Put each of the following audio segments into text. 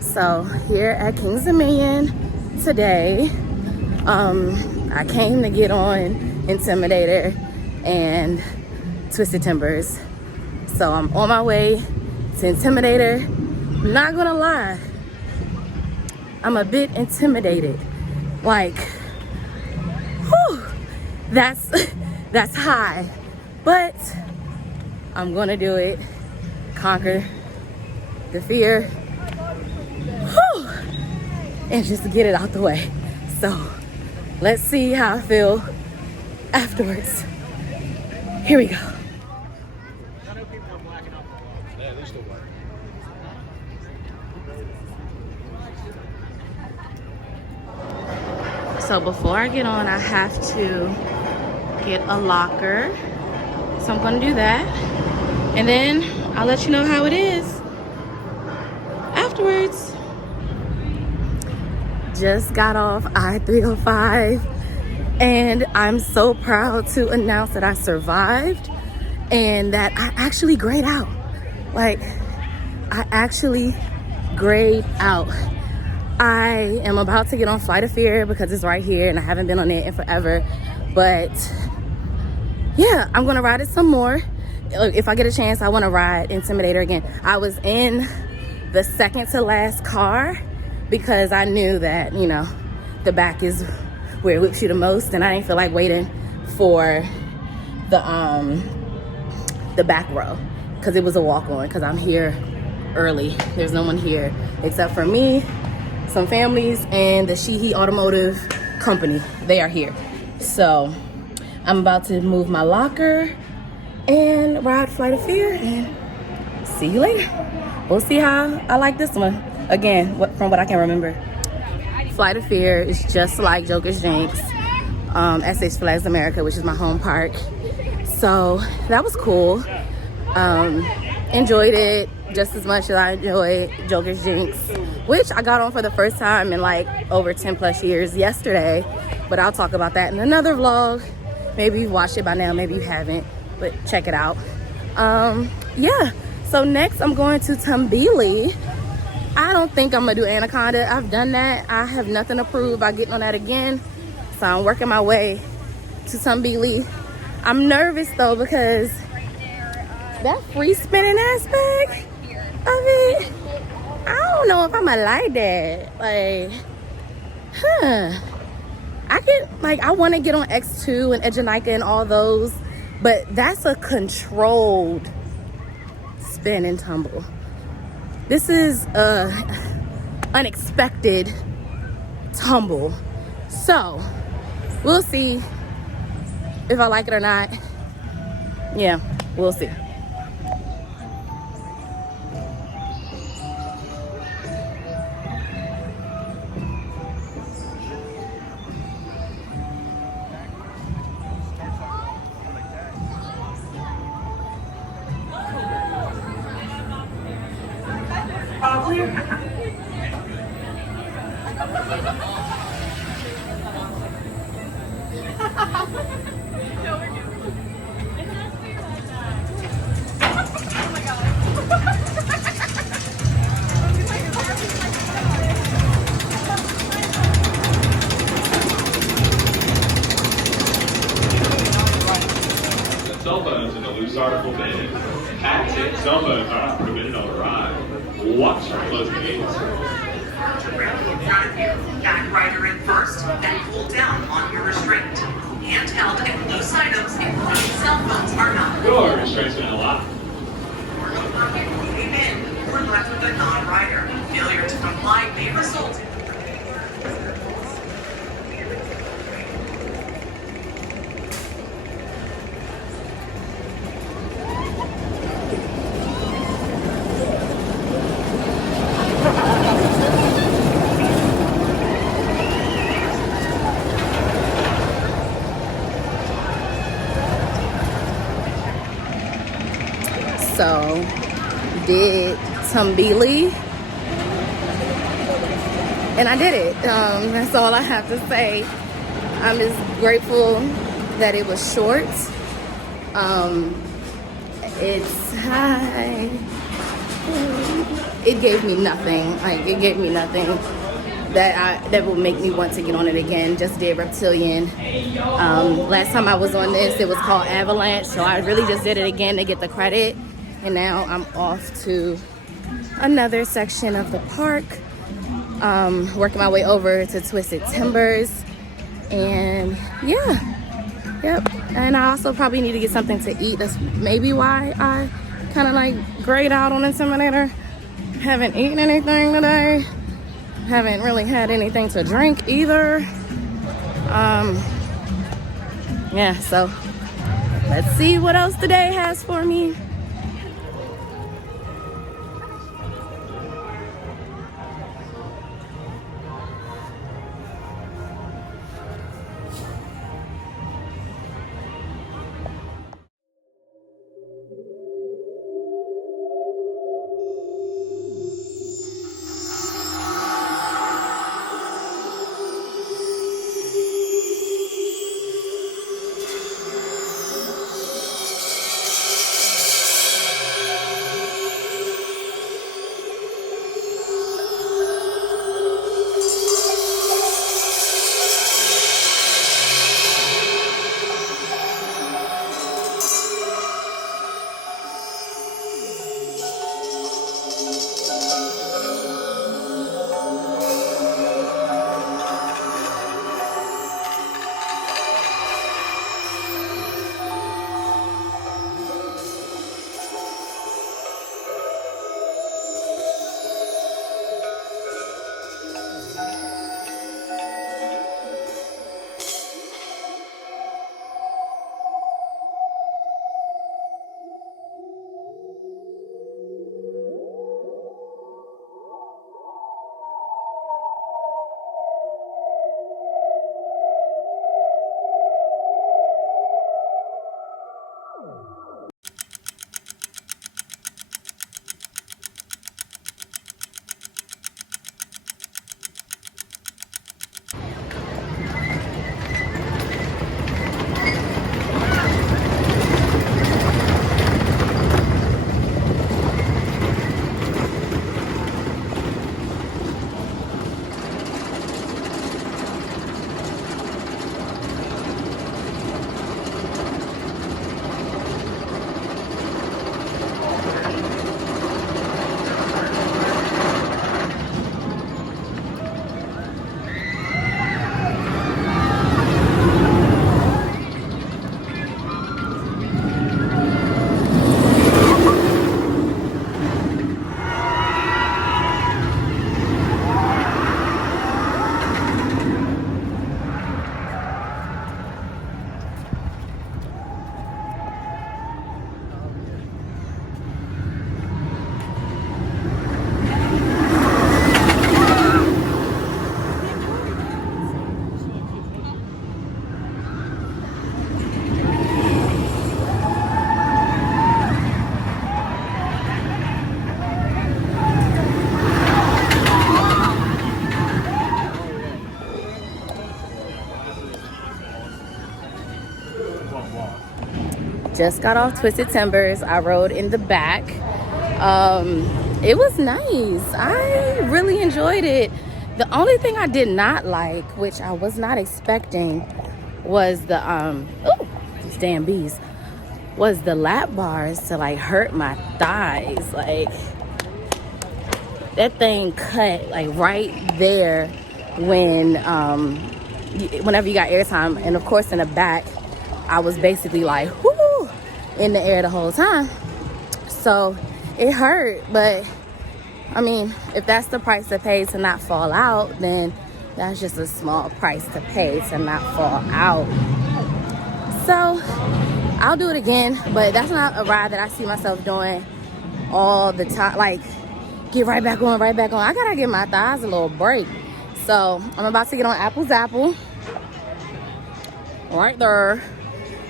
So here at King's Dominion today, I came to get on Intimidator and Twisted Timbers. So I'm on my way to Intimidator. Not gonna lie, I'm a bit intimidated. Like, whew, that's high, but I'm gonna do it. Conquer the fear, whew, and just get it out the way. So let's see how I feel afterwards. Here we go. So before I get on, I have to get a locker. So I'm gonna do that. And then I'll let you know how it is afterwards. Just got off I-305 and I'm so proud to announce that I survived and that I actually grayed out. Like, I actually grayed out. I am about to get on Flight of Fear because it's right here and I haven't been on it in forever. But yeah, I'm gonna ride it some more. If I get a chance, I wanna ride Intimidator again. I was in the second to last car because I knew that, you know, the back is where it whips you the most and I didn't feel like waiting for the back row because it was a walk-on because I'm here early. There's no one here except for me, some families, and the Heyyyy Automotive Company. They are here. So I'm about to move my locker and ride Flight of Fear and see you later. We'll see how I like this one. Again, from what I can remember. Flight of Fear is just like Joker's Jinx at Six Flags America, which is my home park. So that was cool. Enjoyed it just as much as I enjoyed Joker's Jinx, which I got on for the first time in like over 10 plus years yesterday. But I'll talk about that in another vlog. Maybe you've watched it by now, maybe you haven't, but check it out. Yeah, so next I'm going to Tumbili. I don't think I'm gonna do Anaconda. I've done that. I have nothing to prove by getting on that again. So I'm working my way to Tumbili. I'm nervous though because that free spinning aspect of it, I don't know if I'm gonna like that. Like, I want to get on X2 and Ejanica and all those, but that's a controlled spin and tumble. This is a unexpected tumble. So we'll see if I like it or not. Yeah, we'll see. Cell phones in the loose article bin. Patented cell phones are not permitted on the ride. Watch for closing gates. Back rider in first and pull down on your restraint. Handheld and loose items, including cell phones, are not. Your restraint's been a lot. Cargo pocket moving in. We're left with a non-rider. Failure to comply may result in So, did Tumbili, and I did it. That's all I have to say. I'm just grateful that it was short. It gave me nothing. Like, it gave me nothing that would make me want to get on it again. Just did Reptilian. Last time I was on this, it was called Avalanche, so I really just did it again to get the credit. And now I'm off to another section of the park, working my way over to Twisted Timbers. And yeah, yep. And I also probably need to get something to eat. That's maybe why I kind of like grayed out on Intimidator. Haven't eaten anything today. Haven't really had anything to drink either. Yeah, so let's see what else the day has for me. Just got off Twisted Timbers. I rode in the back. It was nice. I really enjoyed it. The only thing I did not like, which I was not expecting, was the these damn bees, was the lap bars to like hurt my thighs. Like, that thing cut like right there when whenever you got airtime. And of course in the back I was basically like whoo in the air the whole time, so it hurt. But I mean, if that's the price to pay to not fall out, then that's just a small price to pay to not fall out. So I'll do it again, but that's not a ride that I see myself doing all the time. Like, get right back on. I gotta give my thighs a little break. So I'm about to get on Apple's Apple right there.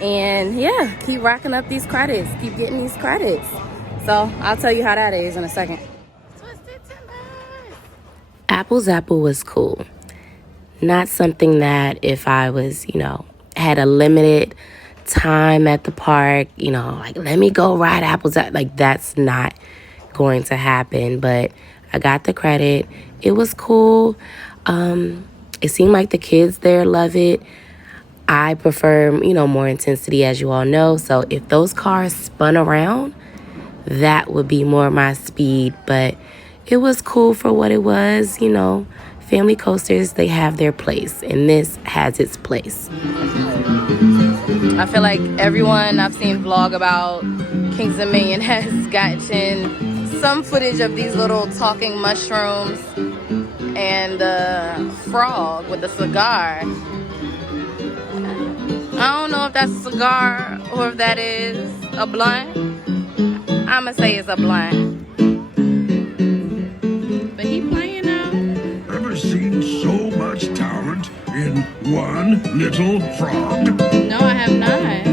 And yeah, keep racking up these credits. Keep getting these credits. So I'll tell you how that is in a second. Apple's Apple was cool. Not something that if I was, had a limited time at the park, you know, like, let me go ride apples. Like, that's not going to happen. But I got the credit. It was cool. It seemed like the kids there love it. I prefer, you know, more intensity, as you all know. So if those cars spun around, that would be more my speed. But it was cool for what it was, you know. Family coasters, they have their place, and this has its place. I feel like everyone I've seen vlog about Kings Dominion has gotten some footage of these little talking mushrooms and the frog with the cigar. I don't know if that's a cigar or if that is a blunt. I'ma say it's a blunt. But he playing now. Ever seen so much talent in one little frog? No, I have not.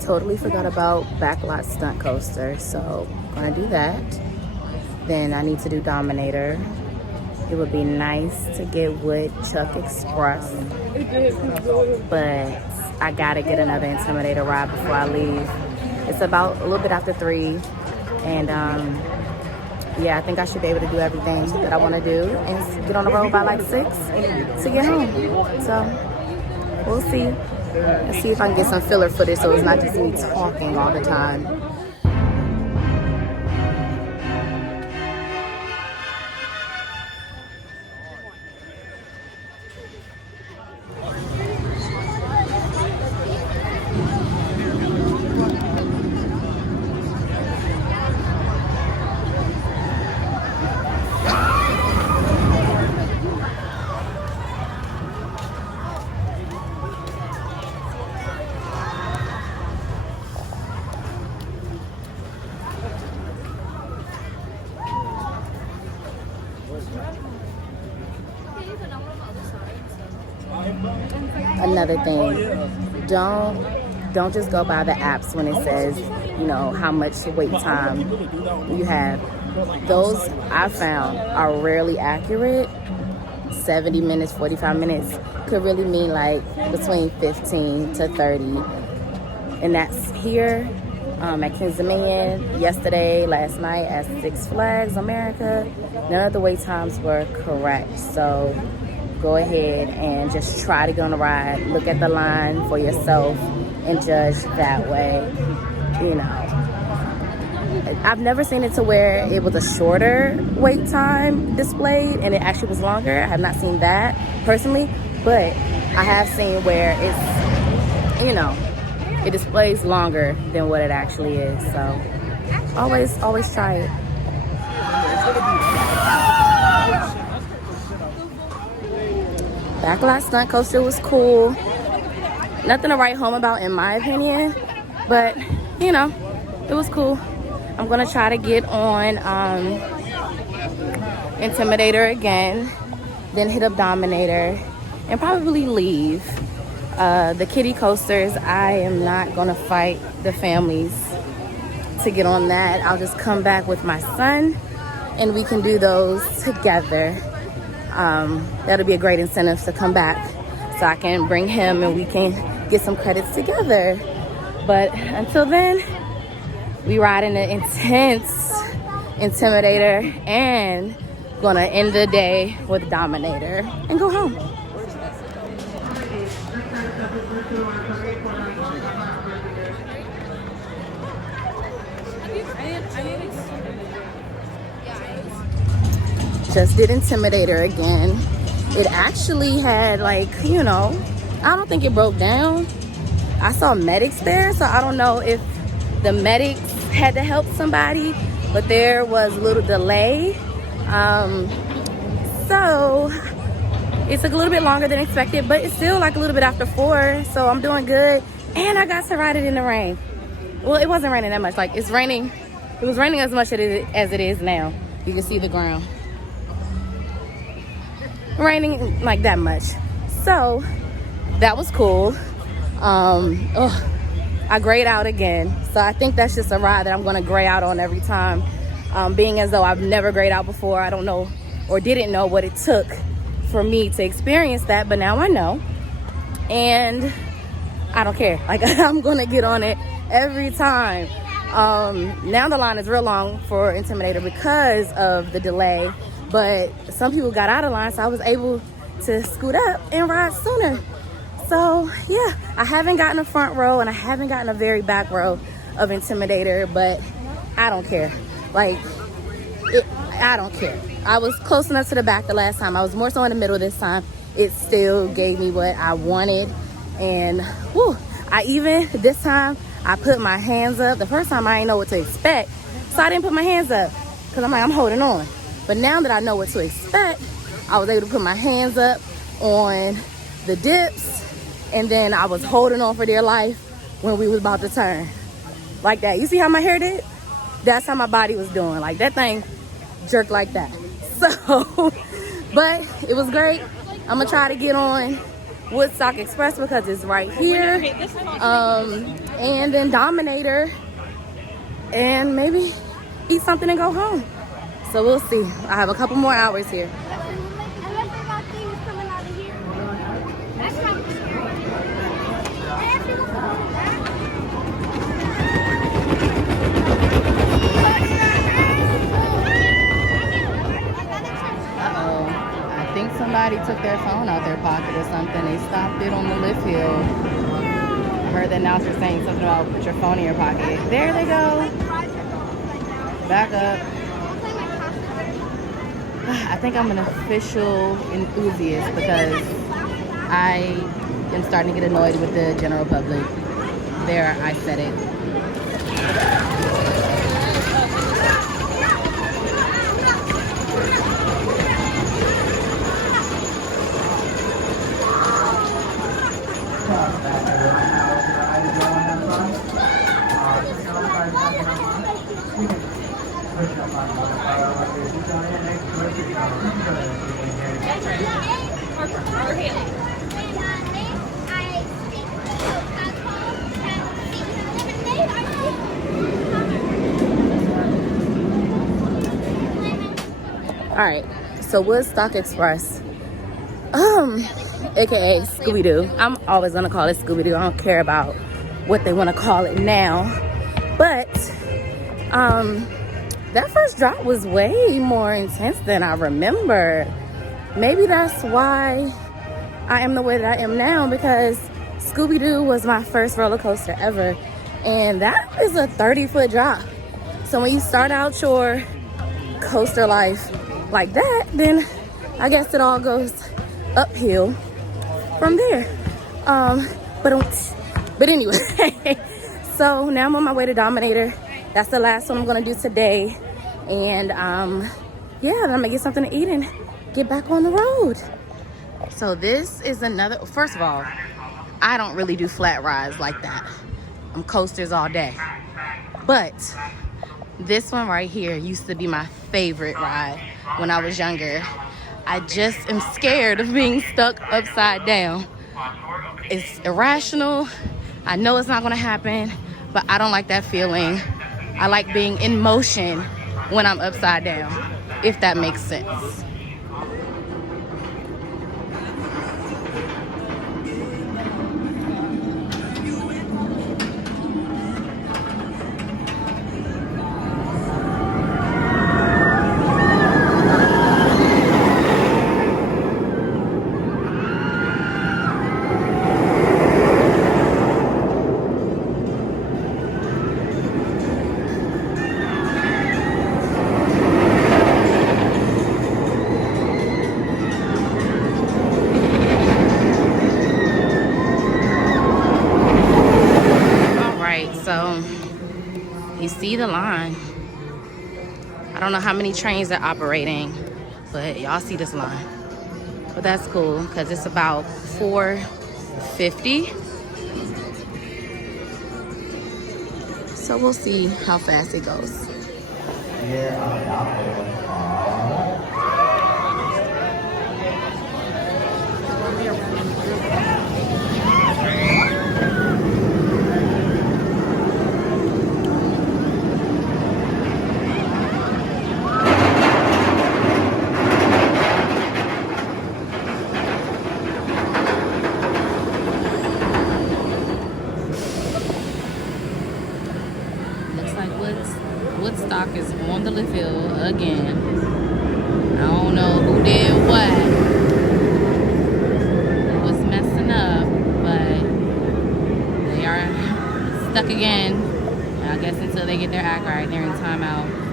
Totally forgot about backlot stunt coaster, so I'm gonna do that. Then I need to do Dominator. It would be nice to get Woodstock Express, but I gotta get another Intimidator ride before I leave. It's about a little bit after 3, and yeah, I think I should be able to do everything that I want to do and get on the road by like 6 to get home. So we'll see. Let's see if I can get some filler footage so it's not just me talking all the time. Another thing, don't just go by the apps when it says, you know, how much wait time you have. Those I found are rarely accurate. 70 minutes, 45 minutes could really mean like between 15 to 30. And that's here at Kings Dominion, yesterday, last night at Six Flags America. None of the wait times were correct. So go ahead and just try to get on the ride. Look at the line for yourself and judge that way. You know, I've never seen it to where it was a shorter wait time displayed and it actually was longer. I have not seen that personally, but I have seen where it's, you know, it displays longer than what it actually is. So always try it. Backlot stunt coaster was cool. Nothing to write home about in my opinion, but you know, it was cool. I'm gonna try to get on Intimidator again, then hit up Dominator, and probably leave. The kiddie coasters, I am not gonna fight the families to get on that. I'll just come back with my son and we can do those together. That'll be a great incentive to come back so I can bring him and we can get some credits together. But until then, we riding the intense Intimidator and gonna end the day with Dominator and go home. Just did Intimidator again. it actually had, like, you know, I don't think it broke down. I saw medics there, so I don't know if the medics had to help somebody, but there was a little delay. So it took a little bit longer than expected, but it's still like a little bit after 4, so I'm doing good. And I got to ride it in the rain. Well, it wasn't raining that much. Like, it's raining. It was raining as much as it is now. You can see the ground. Raining like that much. So that was cool. I grayed out again. So I think that's just a ride that I'm going to gray out on every time. Being as though I've never grayed out before. I don't know or didn't know what it took for me to experience that, but now I know. And I don't care. Like, I'm going to get on it every time. Now the line is real long for Intimidator because of the delay, but some people got out of line, so I was able to scoot up and ride sooner. So yeah, I haven't gotten a front row and I haven't gotten a very back row of Intimidator, but I don't care. Like, I don't care. I was close enough to the back the last time. I was more so in the middle this time. It still gave me what I wanted. And whew, this time, I put my hands up. The first time I didn't know what to expect, so I didn't put my hands up because I'm like, I'm holding on. But now that I know what to expect, I was able to put my hands up on the dips, and then I was holding on for dear life when we was about to turn. Like that. You see how my hair did? That's how my body was doing. Like, that thing jerked like that. So, but it was great. I'm gonna try to get on Woodstock Express because it's right here. And then Dominator, and maybe eat something and go home. So we'll see. I have a couple more hours here. I think somebody took their phone out their pocket or something. They stopped it on the lift hill. I heard the announcer saying something about put your phone in your pocket. There they go. Back up. I think I'm an official enthusiast because I am starting to get annoyed with the general public. There, I said it. All right, so Woodstock Express, aka Scooby-Doo. I'm always gonna call it Scooby-Doo. I don't care about what they want to call it now, but that first drop was way more intense than I remember. Maybe that's why I am the way that I am now, because Scooby-Doo was my first roller coaster ever, and that is a 30-foot drop. So when you start out your coaster life like that, then I guess it all goes uphill from there. But anyway, so now I'm on my way to Dominator. That's the last one I'm gonna do today, and yeah, then I'm gonna get something to eat and get back on the road. So this is another, first of all, I don't really do flat rides like that. I'm coasters all day, but this one right here used to be my favorite ride when I was younger. I just am scared of being stuck upside down. It's irrational. I know it's not gonna happen, but I don't like that feeling. I like being in motion when I'm upside down, if that makes sense. see the line. I don't know how many trains are operating, but y'all see this line. But that's cool because it's about 4:50. So we'll see how fast it goes. Woodstock is on the field again. I don't know who did what. It was messing up, but they are stuck again. I guess until they get their act right, they're in timeout.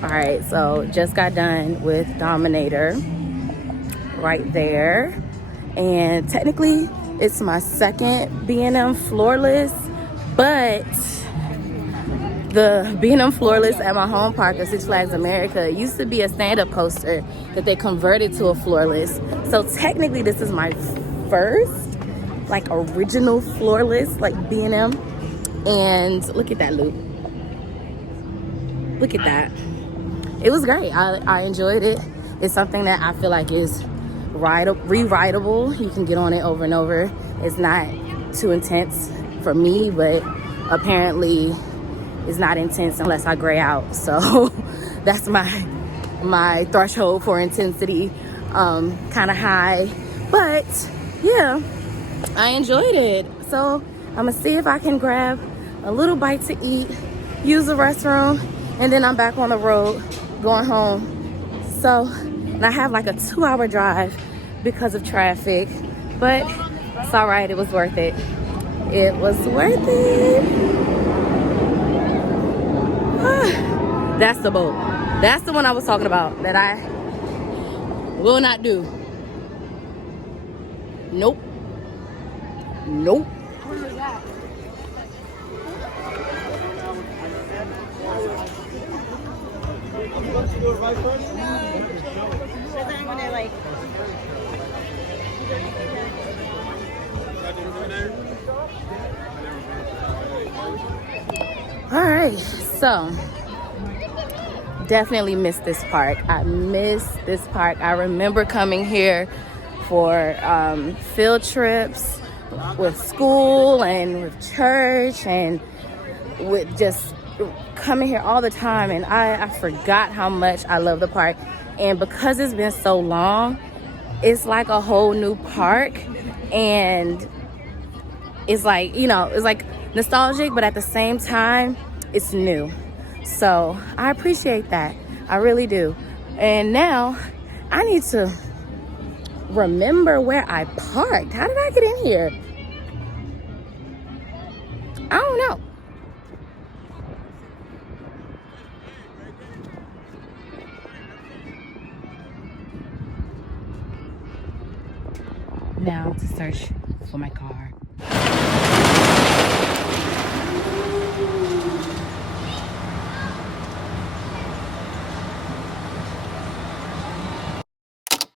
All right, so just got done with Dominator right there. And technically it's my second B&M floorless, but the B&M floorless at my home park at Six Flags America used to be a stand-up coaster that they converted to a floorless. So technically this is my first like original floorless like B&M. And look at that loop. Look at that. It was great. I enjoyed it. It's something that I feel like is re-rideable. You can get on it over and over. It's not too intense for me, but apparently it's not intense unless I gray out. So that's my threshold for intensity, kind of high. But yeah, I enjoyed it. So I'm gonna see if I can grab a little bite to eat, use the restroom, and then I'm back on the road going home. So, and I have like a 2-hour drive because of traffic, but it's all right. It was worth it. It was worth it. That's the boat. That's the one I was talking about that I will not do. Nope. Nope. What was that? All right, so definitely missed this park. I miss this park. I remember coming here for field trips with school and with church and with just coming here all the time, and I forgot how much I love the park. And because it's been so long, it's like a whole new park, and it's like, you know, it's like nostalgic, but at the same time it's new. So I appreciate that. I really do. And now I need to remember where I parked. How did I get in here? I don't know. Now to search for my car.